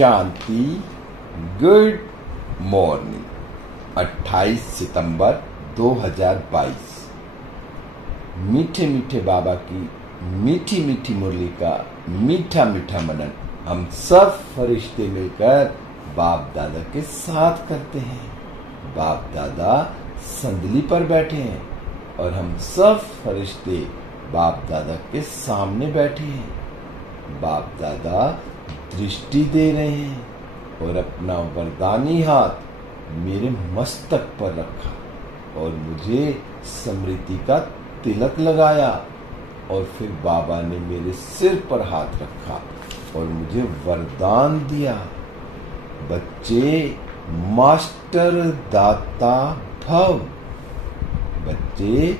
शांति। Good morning. 28 सितंबर 2022। मीठे मीठे बाबा की मीठी मीठी मुरली का मीठा मीठा मनन हम सब फरिश्ते मिलकर बाप दादा के साथ करते हैं। बाप दादा संदली पर बैठे हैं और हम सब फरिश्ते बाप दादा के सामने बैठे हैं। बाप दादा दृष्टि दे रहे हैं और अपना वरदानी हाथ मेरे मस्तक पर रखा और मुझे स्मृति का तिलक लगाया और फिर बाबा ने मेरे सिर पर हाथ रखा और मुझे वरदान दिया, बच्चे मास्टर दाता भव। बच्चे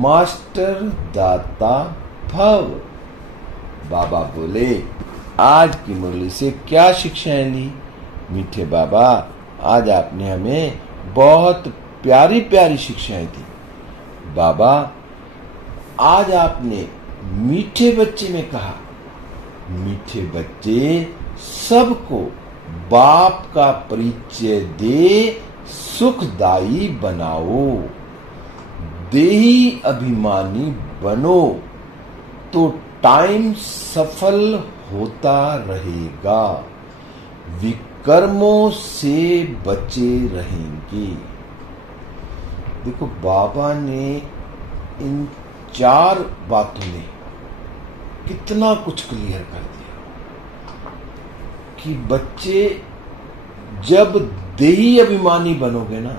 मास्टर दाता भव। बाबा बोले, आज की मुरली से क्या शिक्षाएं ली? मीठे बाबा, आज आपने हमें बहुत प्यारी प्यारी शिक्षाएं दी। बाबा, आज आपने मीठे बच्चे में कहा, मीठे बच्चे सबको बाप का परिचय दे सुखदाई बनाओ। देही अभिमानी बनो तो टाइम सफल होता रहेगा, विकर्मों से बचे रहेंगे। देखो, बाबा ने इन 4 बातों में कितना कुछ क्लियर कर दिया कि बच्चे जब देही अभिमानी बनोगे ना,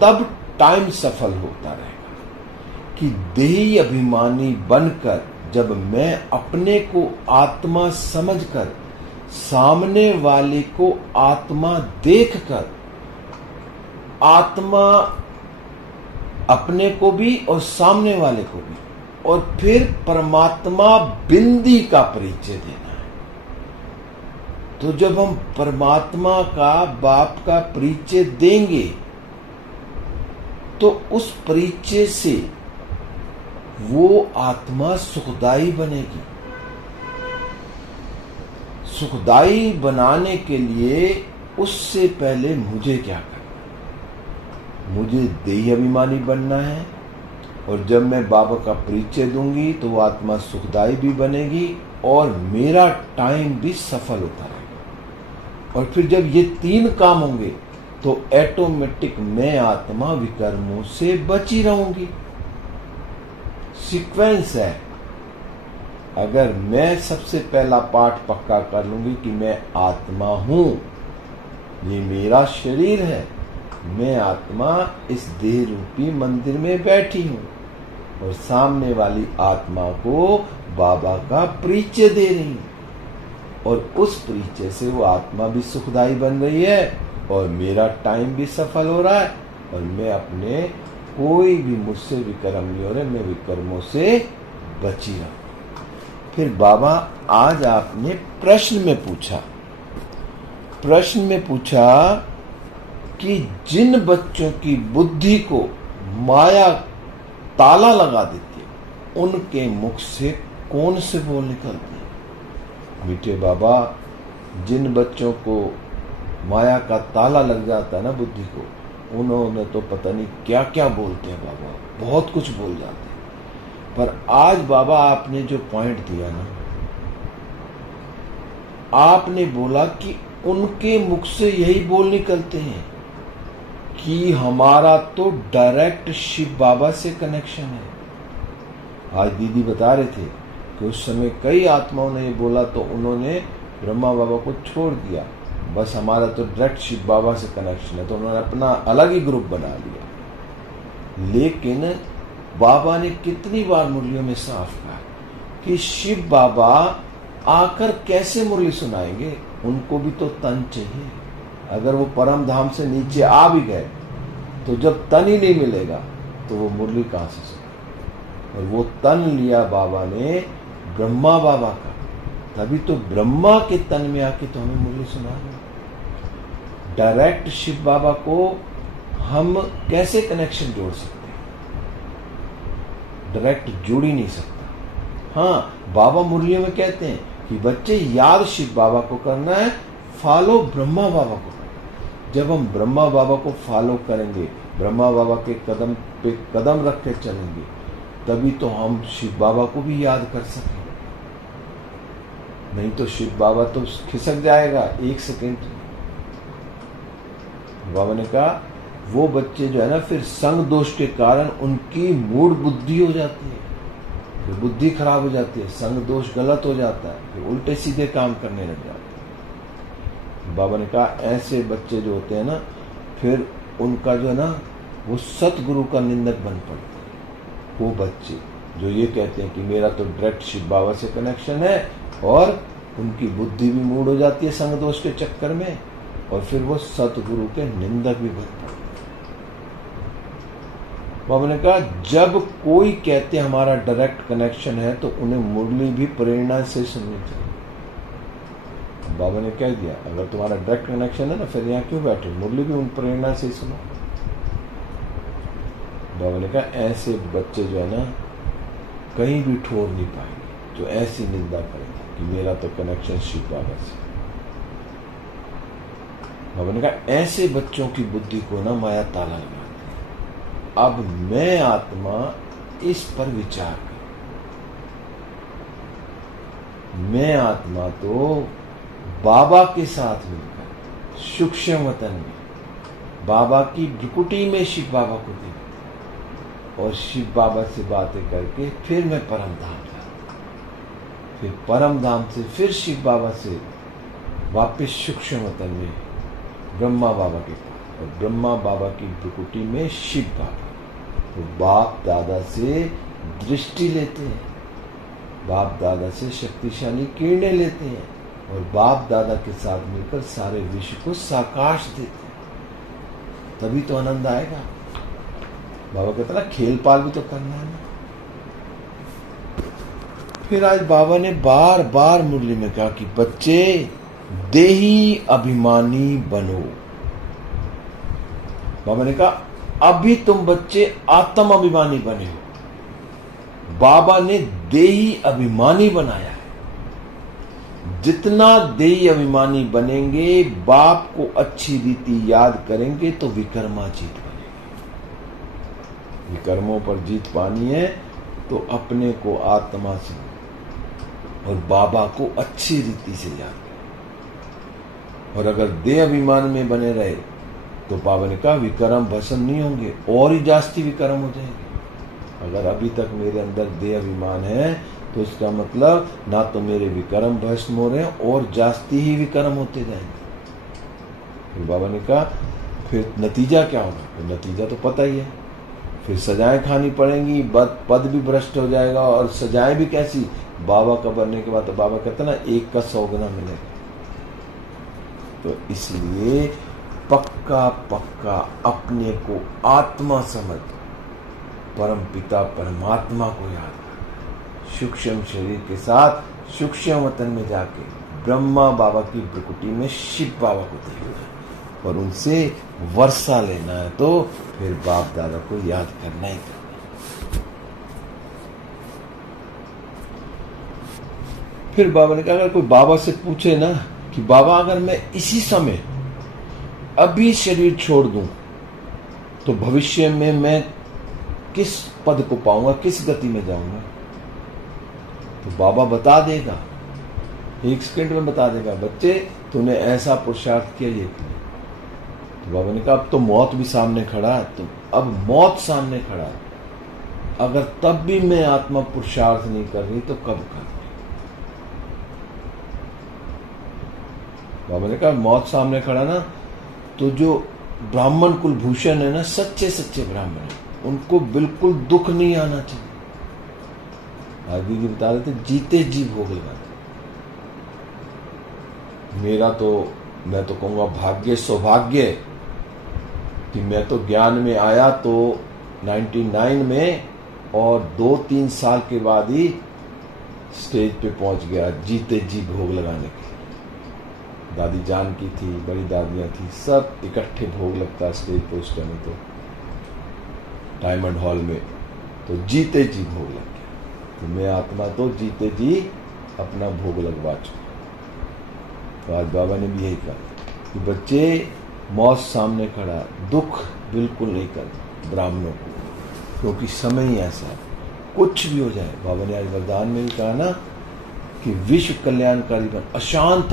तब टाइम सफल होता रहेगा। कि देही अभिमानी बनकर जब मैं अपने को आत्मा समझकर सामने वाले को आत्मा देखकर, आत्मा अपने को भी और सामने वाले को भी, और फिर परमात्मा बिंदी का परिचय देना है। तो जब हम परमात्मा का, बाप का परिचय देंगे तो उस परिचय से वो आत्मा सुखदाई बनेगी। सुखदाई बनाने के लिए उससे पहले मुझे क्या करना? मुझे देही अभिमानी बनना है, और जब मैं बाबा का परिचय दूंगी तो वो आत्मा सुखदाई भी बनेगी और मेरा टाइम भी सफल होता रहेगा। और फिर जब ये 3 काम होंगे तो ऑटोमेटिक मैं आत्मा विकर्मों से बची रहूंगी। सीक्वेंस है। अगर मैं सबसे पहला पाठ पक्का कर लूंगी कि मैं आत्मा हूं, ये मेरा शरीर है, मैं आत्मा इस देह रूपी मंदिर में बैठी हूं और सामने वाली आत्मा को बाबा का परिचय दे रही हूं, और उस परिचय से वो आत्मा भी सुखदाई बन रही है और मेरा टाइम भी सफल हो रहा है, और मैं अपने कोई भी मुझसे विकर्म नहीं हो रहे, मैं विकर्मों से बची रहूं। फिर बाबा, आज आपने प्रश्न में पूछा कि जिन बच्चों की बुद्धि को माया ताला लगा देती है, उनके मुख से कौन से बोल निकलते हैं? मीठे बाबा, जिन बच्चों को माया का ताला लग जाता है ना बुद्धि को, उन्होंने तो पता नहीं क्या क्या बोलते हैं बाबा, बहुत कुछ बोल जाते हैं। पर आज बाबा आपने जो पॉइंट दिया ना, आपने बोला कि उनके मुख से यही बोल निकलते हैं कि हमारा तो डायरेक्ट शिव बाबा से कनेक्शन है। आज दीदी बता रहे थे कि उस समय कई आत्माओं ने ये बोला तो उन्होंने ब्रह्मा बाबा को छोड़ दिया, बस हमारा तो डायरेक्ट शिव बाबा से कनेक्शन है, तो उन्होंने अपना अलग ही ग्रुप बना लिया। लेकिन बाबा ने कितनी बार मुरलियों में साफ कहा कि शिव बाबा आकर कैसे मुरली सुनाएंगे, उनको भी तो तन चाहिए। अगर वो परम धाम से नीचे आ भी गए तो जब तन ही नहीं मिलेगा तो वो मुरली कहां से सुने? और वो तन लिया बाबा ने ब्रह्मा बाबा का, तभी तो ब्रह्मा के तन में आके तो हमें मुरली सुना रहे। डायरेक्ट शिव बाबा को हम कैसे कनेक्शन जोड़ सकते हैं? डायरेक्ट जोड़ ही नहीं सकता। हाँ, बाबा मुरलियों में कहते हैं कि बच्चे याद शिव बाबा को करना है, फॉलो ब्रह्मा बाबा को करना है। जब हम ब्रह्मा बाबा को फॉलो करेंगे, ब्रह्मा बाबा के कदम पे कदम रख के चलेंगे, तभी तो हम शिव बाबा को भी याद कर सकेंगे। नहीं तो शिव बाबा तो खिसक जाएगा 1 सेकेंड में। बाबा ने कहा वो बच्चे जो है ना, फिर संग दोष के कारण उनकी मूड बुद्धि हो जाती है, फिर बुद्धि खराब हो जाती है, संग दोष गलत हो जाता है, फिर उल्टे सीधे काम करने लग जाते हैं। बाबा ने कहा ऐसे बच्चे जो होते हैं ना, फिर उनका जो है ना, वो सतगुरु का निंदक बन पड़ते हैं। वो बच्चे जो ये कहते हैं कि मेरा तो डायरेक्ट शिव बाबा से कनेक्शन है, और उनकी बुद्धि भी मूड हो जाती है संग दोष के चक्कर में, और फिर वो सतगुरु के निंदक भी बन पड़ते हैं। बाबा ने कहा जब कोई कहते हमारा डायरेक्ट कनेक्शन है, तो उन्हें मुरली भी प्रेरणा से सुननी चाहिए। बाबा ने क्या दिया, अगर तुम्हारा डायरेक्ट कनेक्शन है ना, फिर यहाँ क्यों बैठे, मुरली भी उन प्रेरणा से सुनो। बाबा ने कहा ऐसे बच्चे जो है ना, कहीं भी ठोर नहीं पाएंगे जो ऐसी निंदा करेंगे कि मेरा तो कनेक्शन शिव बाबा से। बाबा ने कहा ऐसे बच्चों की बुद्धि को ना माया ताला लगाती है। अब मैं आत्मा इस पर विचार कर, मैं आत्मा तो बाबा के साथ मिलकर सूक्ष्म वतन में बाबा की भ्रुकुटी में शिव बाबा को देखता, और शिव बाबा से बातें करके फिर मैं परम धाम जाता, फिर परम धाम से फिर शिव बाबा से वापस सूक्ष्म वतन में ब्रह्मा बाबा के पास, और ब्रह्मा बाबा की भ्रुकुटी में शिव बाबा। तो बाप दादा से दृष्टि लेते हैं, बाप दादा से शक्तिशाली किरणें लेते हैं, और बाप दादा के साथ मिलकर सारे विश्व को साकाश देते हैं। तभी तो आनंद आएगा। बाबा कहता ना खेल पाल भी तो करना है ना। फिर आज बाबा ने बार बार मुरली में कहा कि बच्चे देही अभिमानी बनो। बाबा ने कहा अभी तुम बच्चे आत्म अभिमानी बने हो, बाबा ने देही अभिमानी बनाया है। जितना देही अभिमानी बनेंगे, बाप को अच्छी रीति याद करेंगे, तो विकर्मा जीत बनेगा। विकर्मों पर जीत पानी है तो अपने को आत्मा से और बाबा को अच्छी रीति से याद करें। और अगर देह अभिमान में बने रहे तो बाबा ने कहा विकर्म भस्म नहीं होंगे, और ही जास्ती विकर्म हो जाएंगे। अगर अभी तक मेरे अंदर देह अभिमान है तो इसका मतलब ना तो मेरे विकर्म भस्म हो रहे हैं, और जास्ती ही विकर्म होते जाएंगे। फिर बाबा ने कहा फिर नतीजा क्या होगा, तो नतीजा तो पता ही है, फिर सजाएं खानी पड़ेंगी, पद भी भ्रष्ट हो जाएगा। और सजाएं भी कैसी, बाबा का बनने के बाद तो बाबा कहते ना 1 का 100 गुना मिलेगा। तो इसलिए पक्का पक्का अपने को आत्मा समझ परम पिता परमात्मा को याद कर, सूक्ष्म शरीर के साथ सूक्ष्म वतन में जाके ब्रह्मा बाबा की भ्रुकुटी में शिव बाबा को देखना है और उनसे वर्षा लेना है, तो फिर बाप दादा को याद करना ही करना। फिर बाबा ने कहा अगर कोई बाबा से पूछे ना कि बाबा अगर मैं इसी समय अभी शरीर छोड़ दूं तो भविष्य में मैं किस पद को पाऊंगा, किस गति में जाऊंगा, तो बाबा बता देगा, 1 सेकंड में बता देगा, बच्चे तूने ऐसा पुरुषार्थ किया ये किया। तो बाबा ने कहा अब तो मौत भी सामने खड़ा है, तो अब मौत सामने खड़ा है, अगर तब भी मैं आत्मा पुरुषार्थ नहीं कर रही तो कब कर। बाबा ने कहा मौत सामने खड़ा ना, तो जो ब्राह्मण कुलभूषण है ना, सच्चे सच्चे ब्राह्मण है, उनको बिल्कुल दुख नहीं आना चाहिए। आदि जी बता रहे थे जीते जी भोग लगाते। मेरा तो मैं तो कहूंगा भाग्य सौभाग्य कि मैं तो ज्ञान में आया तो 99 में, और 2-3 साल के बाद ही स्टेज पे पहुंच गया जीते जी भोग लगाने के। दादी जान की थी, बड़ी दादियां थी, सब इकट्ठे भोग लगता स्टेज पे उस टाइम तो डायमंड हॉल में, तो जीते जी भोग लग गया। तो मैं आत्मा तो जीते जी अपना भोग लगवा चुके। तो आज बाबा ने भी यही कहा कि बच्चे, मौत सामने खड़ा, दुख बिल्कुल नहीं कर ब्राह्मणों को, क्योंकि समय ही ऐसा है, कुछ भी हो जाए। बाबा ने आज वरदान में भी कहा ना कि विश्व कल्याणकारी बन, अशांत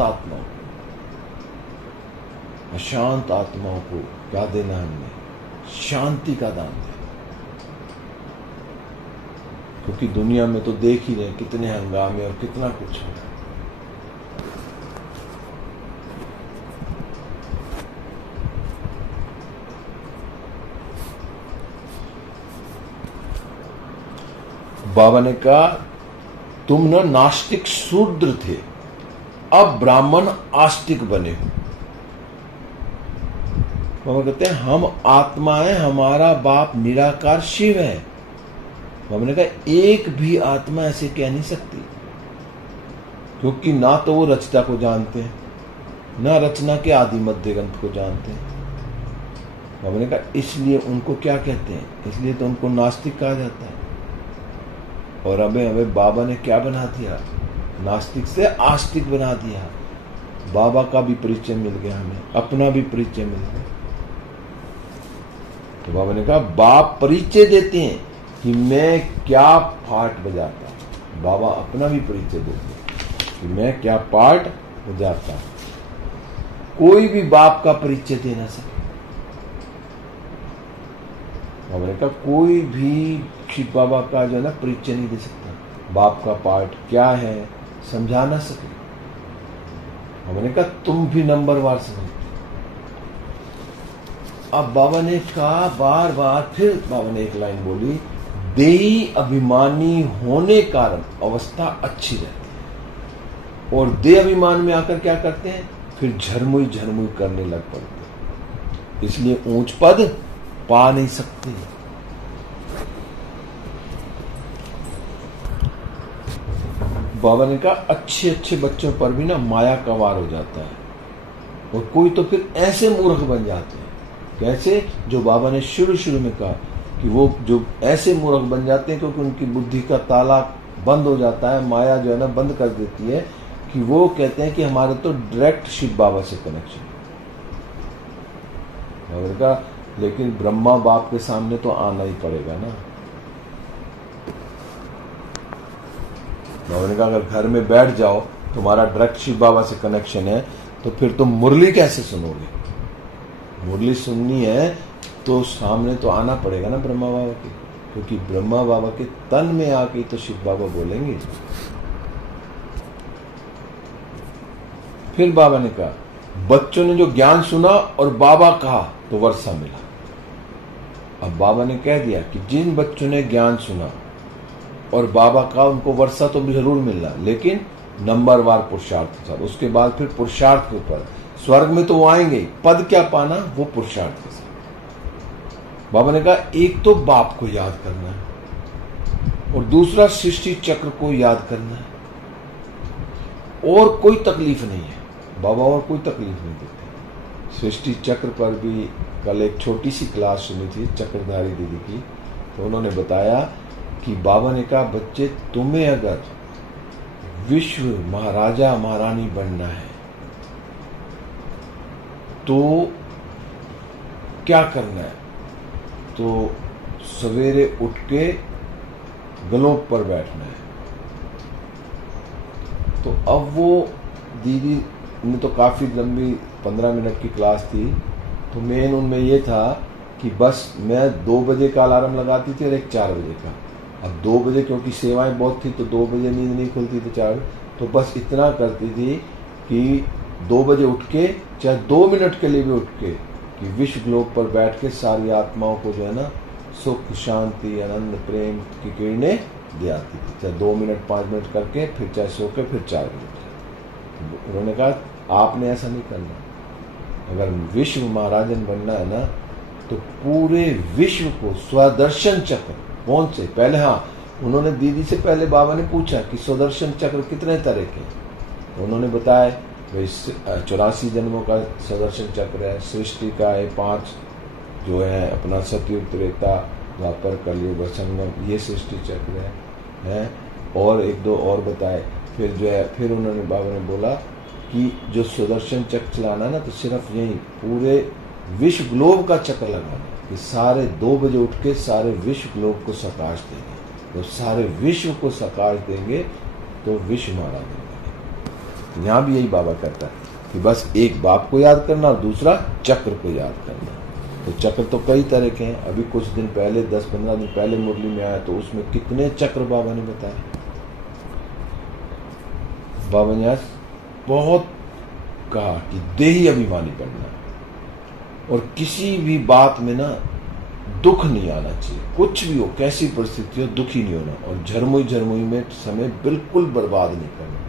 आत्माओं को क्या देना है हमने? शांति का दान दिया। क्योंकि दुनिया में तो देख ही रहे कितने हंगामे और कितना कुछ है। बाबा ने कहा तुम न नास्तिक शूद्र थे, अब ब्राह्मण आस्तिक बने हो। बाबा कहते हैं हम आत्मा है, हमारा बाप निराकार शिव है। बाबा ने कहा एक भी आत्मा ऐसे कह नहीं सकती, क्योंकि ना तो वो रचना को जानते हैं, ना रचना के आदि मध्य ग्रंथ को जानते हैं। बाबा ने कहा इसलिए उनको क्या कहते हैं, इसलिए तो उनको नास्तिक कहा जाता है। और हमें बाबा ने क्या बना दिया? नास्तिक से आस्तिक बना दिया। बाबा का भी परिचय मिल गया, हमें अपना भी परिचय मिल गया। तो बाबा ने कहा बाप परिचय देते हैं कि मैं क्या पाठ बजाता हूं। बाबा अपना भी परिचय देते हैं कि मैं क्या पाठ बजाता हूं। कोई भी बाप का परिचय दे ना सके। बाबा ने कहा कोई भी शिव बाबा का जो है ना परिचय नहीं दे सकता, बाप का पाठ क्या है समझा ना सके। बाबा ने कहा तुम भी नंबरवार समझते। अब बाबा ने कहा बार बार, फिर बाबा ने एक लाइन बोली, देही अभिमानी होने कारण अवस्था अच्छी रहती है, और देह अभिमान में आकर क्या करते हैं, फिर झरमुई झरमुई करने लग पड़ते हैं। इसलिए ऊंच पद पा नहीं सकते। बाबा ने कहा अच्छे अच्छे बच्चों पर भी ना माया का वार हो जाता है, और कोई तो फिर ऐसे मूर्ख बन जाते हैं। कैसे? जो बाबा ने शुरू शुरू में कहा कि वो जो ऐसे मूर्ख बन जाते हैं क्योंकि उनकी बुद्धि का ताला बंद हो जाता है, माया जो है ना बंद कर देती है, कि वो कहते हैं कि हमारे तो डायरेक्ट शिव बाबा से कनेक्शन है। का लेकिन ब्रह्मा बाप के सामने तो आना ही पड़ेगा ना। बाबा ने कहा अगर घर में बैठ जाओ, तुम्हारा डायरेक्ट शिव बाबा से कनेक्शन है, तो फिर तुम मुरली कैसे सुनोगे? मुरली सुननी है तो सामने तो आना पड़ेगा ना ब्रह्मा बाबा के, क्योंकि ब्रह्मा बाबा के तन में आके तो शिव बाबा बोलेंगे। फिर बाबा ने कहा बच्चों ने जो ज्ञान सुना और बाबा कहा तो वर्षा मिला। अब बाबा ने कह दिया कि जिन बच्चों ने ज्ञान सुना और बाबा का, उनको वर्षा तो भी जरूर मिलना, लेकिन नंबरवार पुरुषार्थ था। उसके बाद फिर पुरुषार्थ के ऊपर, स्वर्ग में तो वो आएंगे, पद क्या पाना वो पुरुषार्थ के साथ। बाबा ने कहा एक तो बाप को याद करना है, और दूसरा सृष्टि चक्र को याद करना है, और कोई तकलीफ नहीं है। बाबा और कोई तकलीफ नहीं देते। सृष्टि चक्र पर भी कल एक छोटी सी क्लास सुनी थी चक्रधारी दीदी की, तो उन्होंने बताया कि बाबा ने कहा बच्चे तुम्हें अगर विश्व महाराजा महारानी बनना है तो क्या करना है, तो सवेरे उठ के गलों पर बैठना है। तो अब वो दीदी ने तो काफी लंबी 15 मिनट की क्लास थी, तो मेन उनमें ये था कि बस मैं 2 बजे का अलार्म लगाती थी और एक 4 बजे का। अब 2 बजे क्योंकि सेवाएं बहुत थी तो 2 बजे नींद नहीं खुलती थी, 4, तो बस इतना करती थी कि 2 बजे उठ के, चाहे 2 मिनट के लिए भी उठ के, कि विश्व ग्लोब पर बैठ के सारी आत्माओं को जो है ना सुख शांति आनंद प्रेम की किरणें दे आती थी। चाहे 2 मिनट 5 मिनट करके, फिर चाहे सो के फिर 4 बजे। उन्होंने कहा आपने ऐसा नहीं करना, अगर विश्व महाराजन बनना है ना तो पूरे विश्व को स्वदर्शन चक्र, कौन से पहले, हाँ उन्होंने दीदी से पहले बाबा ने पूछा कि स्वदर्शन चक्र कितने तरह के, तो उन्होंने बताया 84 जन्मों का स्वदर्शन चक्र है, सृष्टि का है 5 जो है अपना सतयुग त्रेता द्वापर कलयुग संगम, ये सृष्टि चक्र है। और 1-2 और बताए फिर जो है फिर उन्होंने बाबा ने बोला कि जो सुदर्शन चक्र चलाना है ना, तो सिर्फ यही पूरे विश्व ग्लोब का चक्कर लगाना कि सारे 2 बजे उठ के सारे विश्व ग्लोब को सकाश देंगे। तो सारे विश्व को सकाश देंगे तो विश्व मारा देंगे। यहाँ भी यही बाबा कहता है कि बस एक बाप को याद करना और दूसरा चक्र को याद करना। तो चक्र तो कई तरह के हैं। अभी कुछ दिन पहले 10-15 दिन पहले मुरली में आया तो उसमें कितने चक्र बाबा ने बताए। बाबा ने आज बहुत कहा कि देही अभिमानी बनना और किसी भी बात में ना दुख नहीं आना चाहिए। कुछ भी हो, कैसी परिस्थिति हो, दुखी नहीं होना और झरमुई में समय बिल्कुल बर्बाद नहीं करना।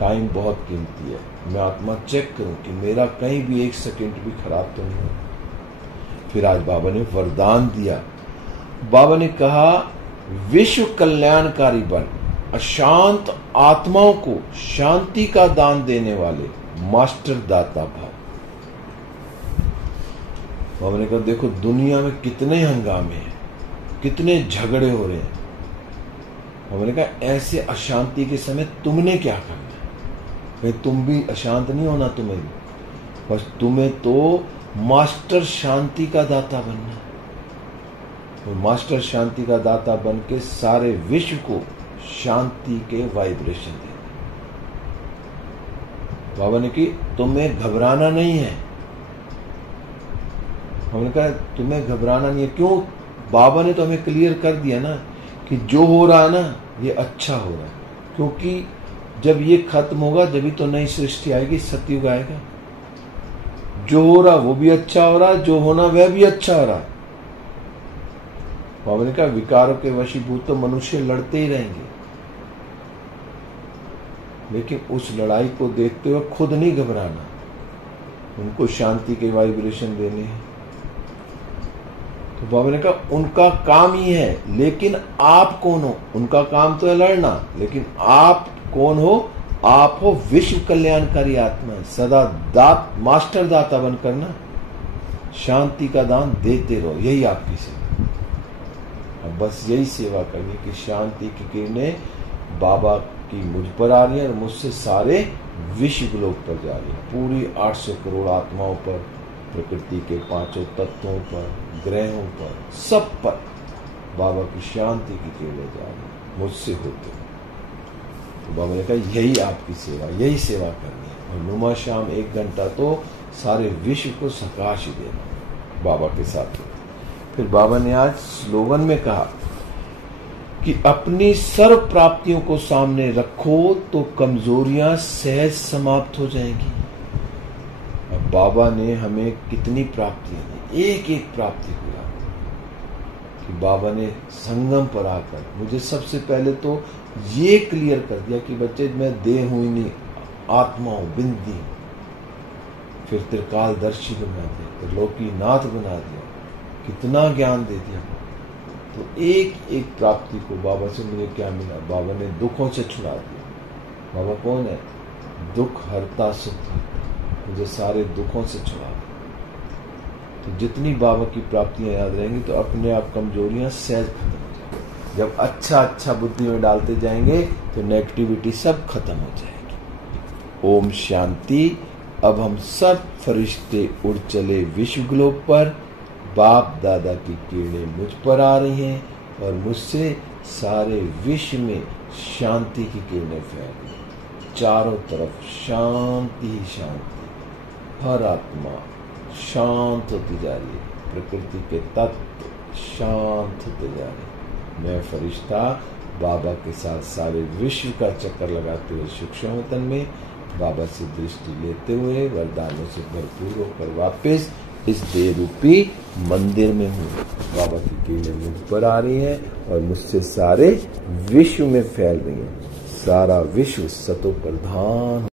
टाइम बहुत कीमती है। मैं आत्मा चेक करूं कि मेरा कहीं भी 1 सेकंड भी खराब तो नहीं हो। फिर आज बाबा ने वरदान दिया। बाबा ने कहा विश्व कल्याणकारी बन, अशांत आत्माओं को शांति का दान देने वाले मास्टर दाता भाव। बाबा ने कहा देखो दुनिया में कितने हंगामे हैं, कितने झगड़े हो रहे हैं। बाबा ने कहा ऐसे अशांति के समय तुमने क्या करना है? भाई तुम भी अशांत नहीं होना, तुम्हें भी बस तुम्हें तो मास्टर शांति का दाता बनना है। तो मास्टर शांति का दाता बन के सारे विश्व को शांति के वाइब्रेशन देना। बाबा ने कि तुम्हें घबराना नहीं है। हमने कहा तुम्हें घबराना नहीं है। क्यों? बाबा ने तो हमें क्लियर कर दिया ना कि जो हो रहा है ना ये अच्छा हो रहा है, क्योंकि जब ये खत्म होगा जब तो नई सृष्टि आएगी, सतयुग आएगा। जो हो रहा वो भी अच्छा हो रहा है, जो होना वह भी अच्छा हो रहा है। बाबा ने कहा विकारों के वशीभूत तो मनुष्य लड़ते ही रहेंगे, लेकिन उस लड़ाई को देखते हुए खुद नहीं घबराना, उनको शांति के वाइब्रेशन देने हैं। तो बाबा ने कहा उनका काम ही है, लेकिन आप कौन हो? उनका काम तो है लड़ना, लेकिन आप कौन हो? आप हो विश्व कल्याणकारी आत्मा। सदा मास्टर दाता बनकर ना शांति का दान देते रहो, यही आपकी सेवा। अब बस यही सेवा करनी कि शांति की किरणें बाबा की मुझ पर आ रही है और मुझसे सारे विश्व ग्लोब पर जा रही है, पूरी 800 करोड़ आत्माओं पर, प्रकृति के 5 तत्वों पर, ग्रहों पर, सब पर बाबा की शांति की किरणें जा रही है मुझसे होते। तो बाबा ने कहा यही आपकी सेवा, यही सेवा करनी है और नुमा शाम 1 घंटा तो सारे विश्व को सकाश ही देना बाबा के साथ। फिर बाबा ने आज स्लोगन में कहा कि अपनी सर्व प्राप्तियों को सामने रखो तो कमजोरियां सहज समाप्त हो जाएंगी। अब बाबा ने हमें कितनी प्राप्तियां दी, एक एक प्राप्ति को याद कि बाबा ने संगम पर आकर मुझे सबसे पहले तो ये क्लियर कर दिया कि बच्चे मैं देह हूं ही नहीं, आत्मा हूं, बिंदी। फिर त्रिकालदर्शी बना दिया, त्रिलोकी नाथ बना दिया, कितना ज्ञान दे दिया। तो एक एक प्राप्ति को बाबा से मुझे क्या मिला? बाबा ने दुखों से छुड़ा दिया। बाबा कौन है? दुख हरता सुख, मुझे सारे दुखों से छुड़ा दिया। तो जितनी बाबा की प्राप्तियां याद रहेंगी तो अपने आप कमजोरियां सहज खत्म हो जाएंगी। जब अच्छा बुद्धि में डालते जाएंगे तो नेगेटिविटी सब खत्म हो जाएगी। ओम शांति। अब हम सब फरिश्ते उड़ चले विश्व ग्लोब पर। बाप दादा की किरणें मुझ पर आ रही हैं और मुझसे सारे विश्व में शांति की किरणें फैल रही हैं। चारों तरफ शांति ही शांति, हर आत्मा शांत होती जा रही है, प्रकृति के तत्व शांत होते जा रहे हैं। मैं फरिश्ता बाबा के साथ सारे विश्व का चक्कर लगाते हुए सूक्ष्म वतन में बाबा से दृष्टि लेते हुए वरदानों से भरपूर होकर वापस इस देह रूपी मंदिर में हूँ। बाबा की किरणें मुझ पर आ रही है और मुझसे सारे विश्व में फैल रही है। सारा विश्व सतो प्रधान